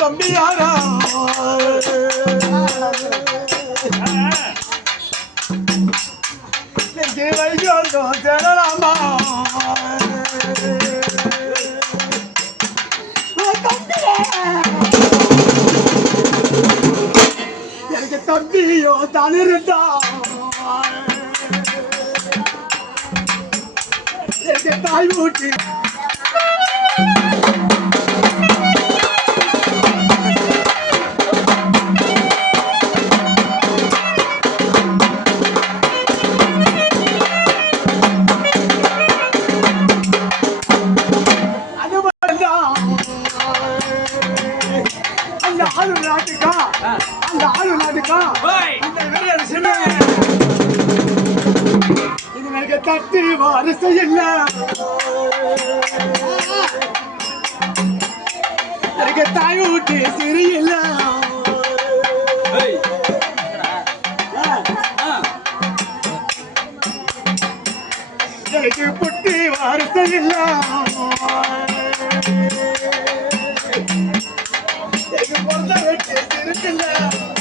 தம்பியாரா வைகோம் சேரலாமா எனக்கு தம்பியோ தனிருந்தா எனக்கு தாய் ஊட்டி தட்டி வாரிசை இல்ல எனக்கு தாய் ஊட்டி சிறியில்ல எனக்கு புட்டி வாரிசை இல்ல எனக்கு பிறந்த வெட்டி சிரிக்கல